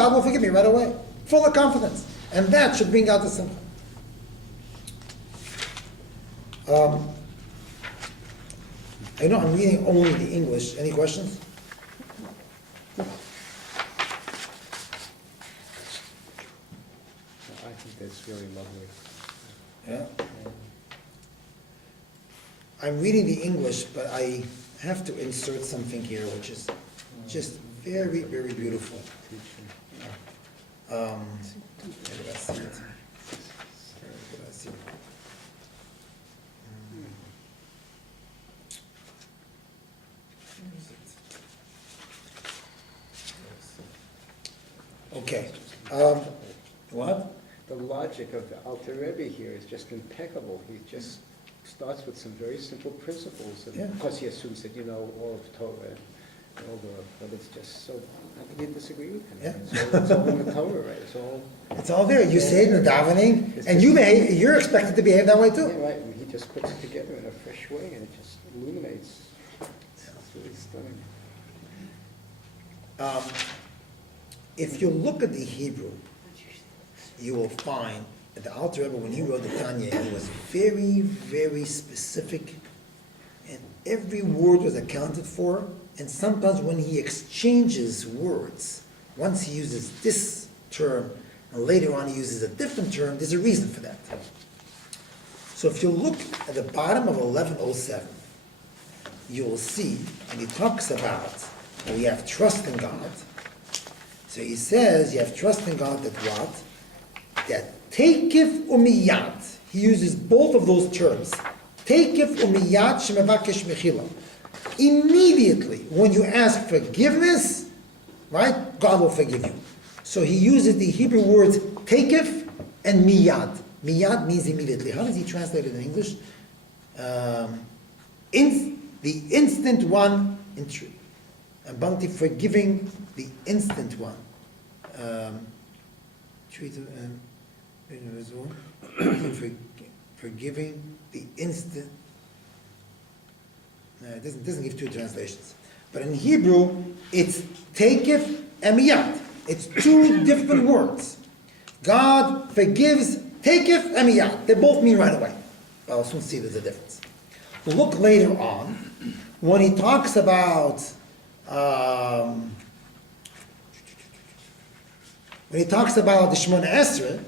God will forgive me right away. Full of confidence. And that should bring out the simcha. I know I'm reading only the English. Any questions? I think that's really lovely. Yeah. I'm reading the English, but I have to insert something here, which is just very, very beautiful. Where did I see it? Where did I see it? Where is it? Okay. What? The logic of the Alter Rebbe here is just impeccable. He just starts with some very simple principles. And of course, he assumes that you know all of Torah and all but it's just so, I think you disagree with him. Yeah. It's all in the Torah, right? It's all there. You say it in the davening, and you're expected to behave that way too. Yeah, right. And he just puts it together in a fresh way, and it just illuminates. It's really stunning. If you look at the Hebrew, you will find that the Alter Rebbe, when he wrote the Tanya, he was very, very specific, and every word was accounted for. And sometimes when he exchanges words, once he uses this term, and later on he uses a different term, there's a reason for that. So if you look at the bottom of 1107, you will see, and he talks about, we have trust in God. So he says, you have trust in God that what? That teikif umiyat. He uses both of those terms. Teikif umiyat shemevakesh mechila. Immediately, when you ask forgiveness, right, God will forgive you. So he uses the Hebrew words teikif and miyad. Miyad means immediately. How does he translate it in English? The instant one, Bhakti forgiving the instant one. Forgiving the instant. It doesn't give two translations. But in Hebrew, it's teikif and miyad. It's two different words. God forgives teikif and miyad. They both mean right away. But I'll soon see there's a difference. Look later on, when he talks about the Shemona Esrei,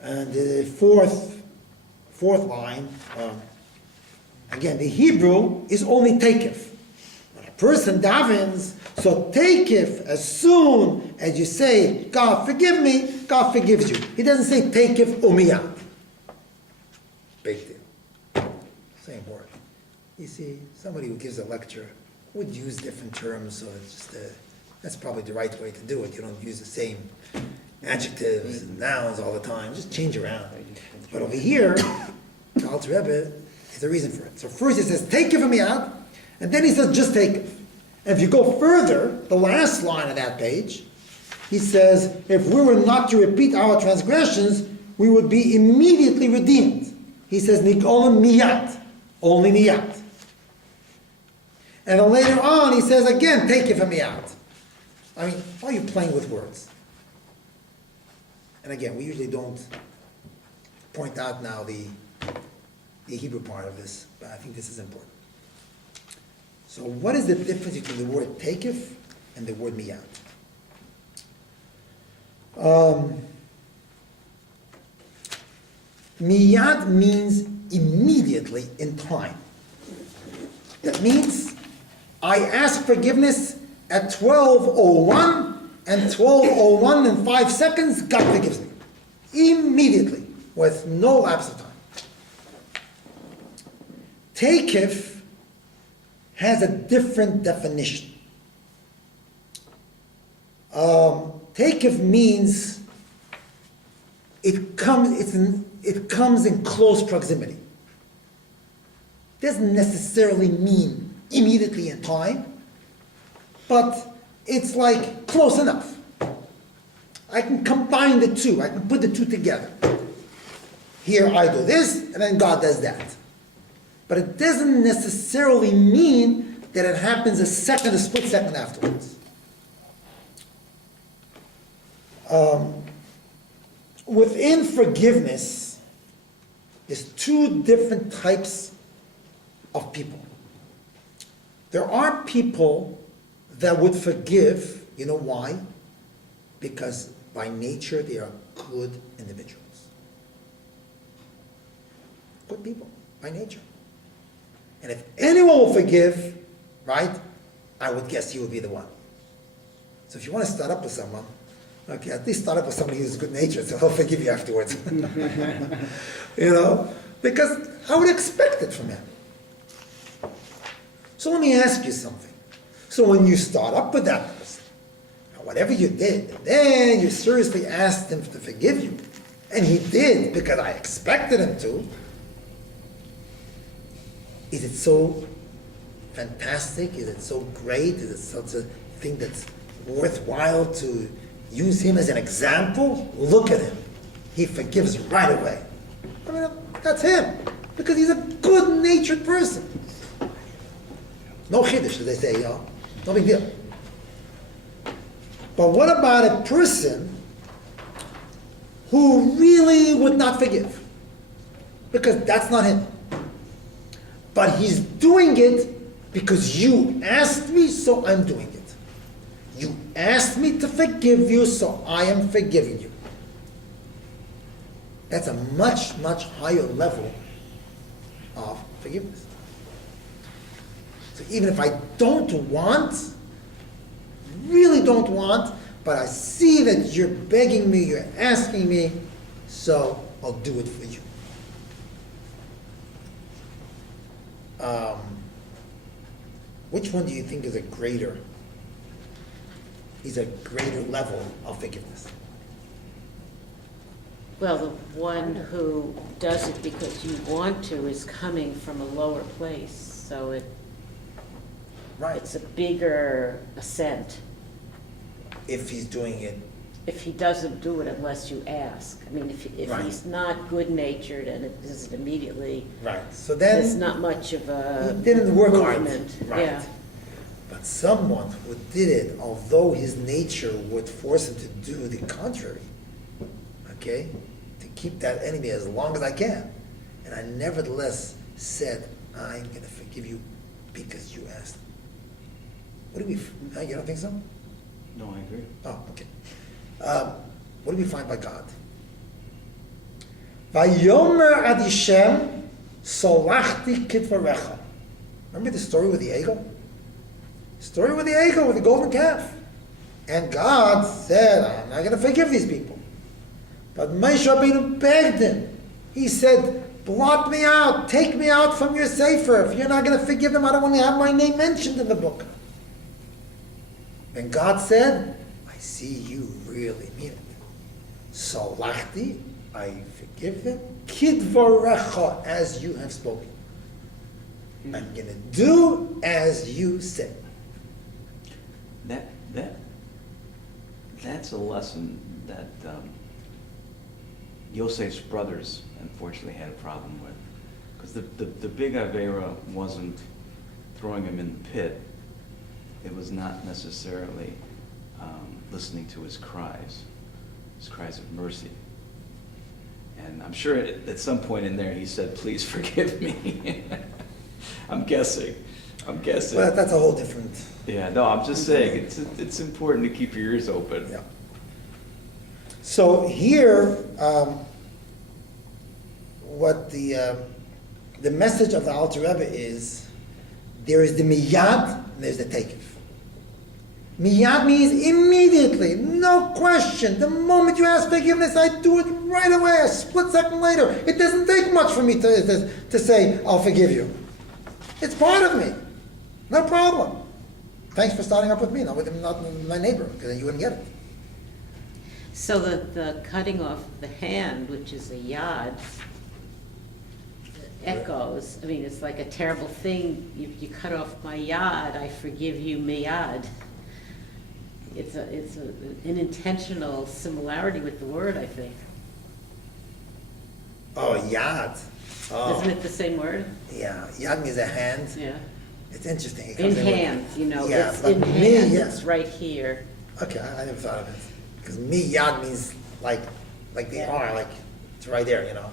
and the fourth line, again, the Hebrew is only teikif. When a person davens, so teikif, as soon as you say, God forgive me, God forgives you. He doesn't say teikif umiyad. Big deal. Same word. You see, somebody who gives a lecture would use different terms, so it's just that's probably the right way to do it. You don't use the same adjectives and nouns all the time. Just change around. But over here, the Alter Rebbe is a reason for it. So first he says, take it from me out, and then he says, just take it. And if you go further, the last line of that page, he says, if we were not to repeat our transgressions, we would be immediately redeemed. He says, Nikolim miyat, only miyat. And then later on, he says again, take it from me out. I mean, why are you playing with words? And again, we usually don't point out now the Hebrew part of this, but I think this is important. So what is the difference between the word teikif and the word miyat? Miyat means immediately in time. That means I ask forgiveness at 12:01, and 12:01 and 5 seconds, God forgives me. Immediately, with no lapse of time. Teikif has a different definition. Teikif means it comes in close proximity. Doesn't necessarily mean immediately in time, but it's like close enough. I can combine the two. I can put the two together. Here I do this, and then God does that. But it doesn't necessarily mean that it happens a split second afterwards. Within forgiveness, there's two different types of people. There are people that would forgive. You know why? Because by nature they are good individuals. Good people, by nature. And if anyone will forgive, right, I would guess he would be the one. So if you want to start up with someone, okay, at least start up with somebody who's good natured, so he'll forgive you afterwards. You know, because I would expect it from him. So let me ask you something. So when you start up with that person, whatever you did, and then you seriously asked him to forgive you, and he did because I expected him to, is it so fantastic? Is it so great? Is it such a thing that's worthwhile to use him as an example? Look at him. He forgives right away. I mean, that's him, because he's a good-natured person. No chiddush, as they say, you know, no big deal. But what about a person who really would not forgive? Because that's not him. But he's doing it because you asked me, so I'm doing it. You asked me to forgive you, so I am forgiving you. That's a much, much higher level of forgiveness. So even if I don't want, really don't want, but I see that you're begging me, you're asking me, so I'll do it for you. Which one do you think is a greater level of forgiveness? Well, the one who does it because you want to is coming from a lower place, so it's a bigger ascent. If he's doing it. If he doesn't do it unless you ask. I mean, if Right. he's not good-natured and it isn't immediately, Right. So then there's not much of a he didn't work hard. movement. Right. Yeah. But someone who did it, although his nature would force him to do the contrary, okay, to keep that enemy as long as I can, and I nevertheless said, I'm going to forgive you because you asked. What do we? You don't think so? No, I agree. Oh, okay. What do we find by God? Vayomer ad Hashem, solachti kitvarecha. Remember the story with the eagle? Story with the eagle, with the golden calf. And God said, I'm not going to forgive these people. But Moshe Rabbeinu begged him. He said, blot me out, take me out from your sefer. If you're not going to forgive them, I don't want to have my name mentioned in the book. And God said, I see you really mean it. Salachti, I forgive them. Kidvarecha, as you have spoken. I'm going to do as you said. That's a lesson that Yosef's brothers unfortunately had a problem with, because the big Avera wasn't throwing him in the pit. It was not necessarily listening to his cries of mercy. And I'm sure at some point in there he said, please forgive me. I'm guessing. Well, that's a whole different... Yeah, no, I'm just saying, it's important to keep your ears open. Yeah. So here, what the message of the Alter Rebbe is, there is the miyad and there's the takif. Miyad means immediately, no question. The moment you ask forgiveness, I do it right away, a split second later. It doesn't take much for me to say, I'll forgive you. It's part of me. No problem. Thanks for starting up with me, not with my neighbor, because then you wouldn't get it. So the cutting off the hand, which is a yad, echoes. I mean, it's like a terrible thing. You cut off my yad, I forgive you miyad. It's an intentional similarity with the word, I think. Oh, yad. Oh. Isn't it the same word? Yeah, yad means a hand. Yeah. It's interesting. It In comes with- hand, Yeah, it's but in me, hand, yes. it's right here. Okay, I never thought of it. Because miyad means like they Yeah. are, like it's right there, you know.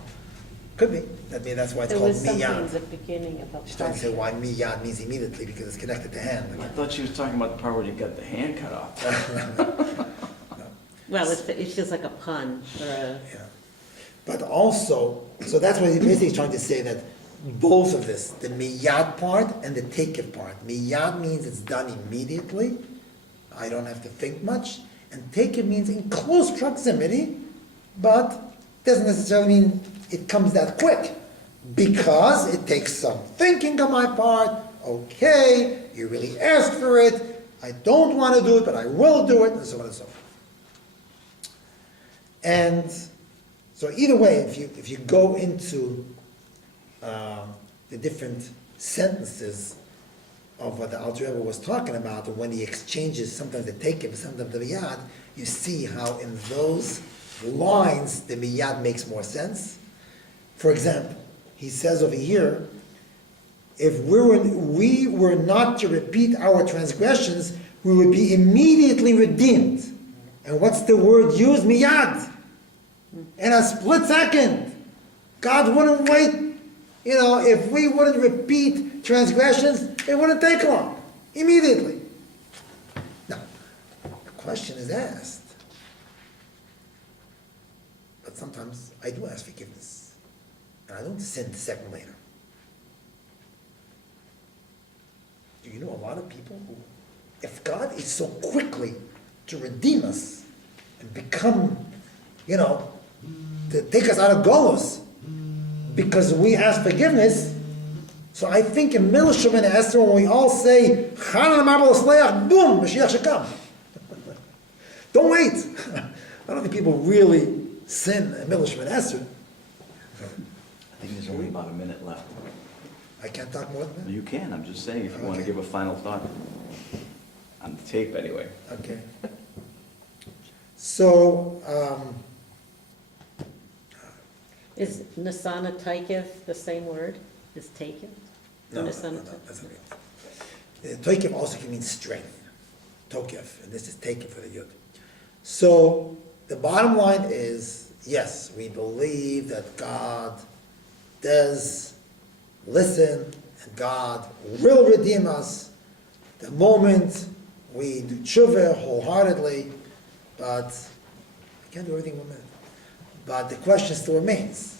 Could be. That's why it's There called was something in miyad. the beginning of a She's trying to say parsha. why miyad means immediately, because it's connected to hand. I thought she was talking about the part where you got the hand cut off. Well, it feels like a pun or a, Yeah. But also, so that's what he's basically trying to say, that both of this, the miyad part and the takef part. Miyad means it's done immediately. I don't have to think much. And takef means in close proximity, but doesn't necessarily mean it comes that quick. Because it takes some thinking on my part. Okay, you really asked for it. I don't want to do it, but I will do it, and so on and so forth. And so either way, if you go into the different sentences of what the Alter Rebbe was talking about, and when he exchanges sometimes the takev, sometimes the miyad, you see how in those lines the miyad makes more sense. For example, he says over here, if we were not to repeat our transgressions, we would be immediately redeemed. And what's the word used? Miyad. In a split second. God wouldn't wait. If we wouldn't repeat transgressions, it wouldn't take long. Immediately. Now, the question is asked. But sometimes I do ask forgiveness. And I don't sin a second later. Do you know a lot of people who, if God is so quickly to redeem us and become, to take us out of Golos, because we ask forgiveness, so I think in Milsham and Esther, when we all say, Chanan Marbal Asleach, boom, Mashiach should come. Don't wait. I don't think people really sin in Milsham and Esther. I think there's only about a minute left. I can't talk more than that. You can, I'm just saying, if you want to Okay. give a final thought. On the tape, anyway. Okay. So, is Nasana Taikev the same word as Takev? no, Nasana that's not real. Toikev also can mean strength. Tokev, and this is taken for the yud. So, the bottom line is, yes, we believe that God does listen, and God will redeem us the moment we do tshuva wholeheartedly, but I can't do everything in 1 minute. But the question still remains,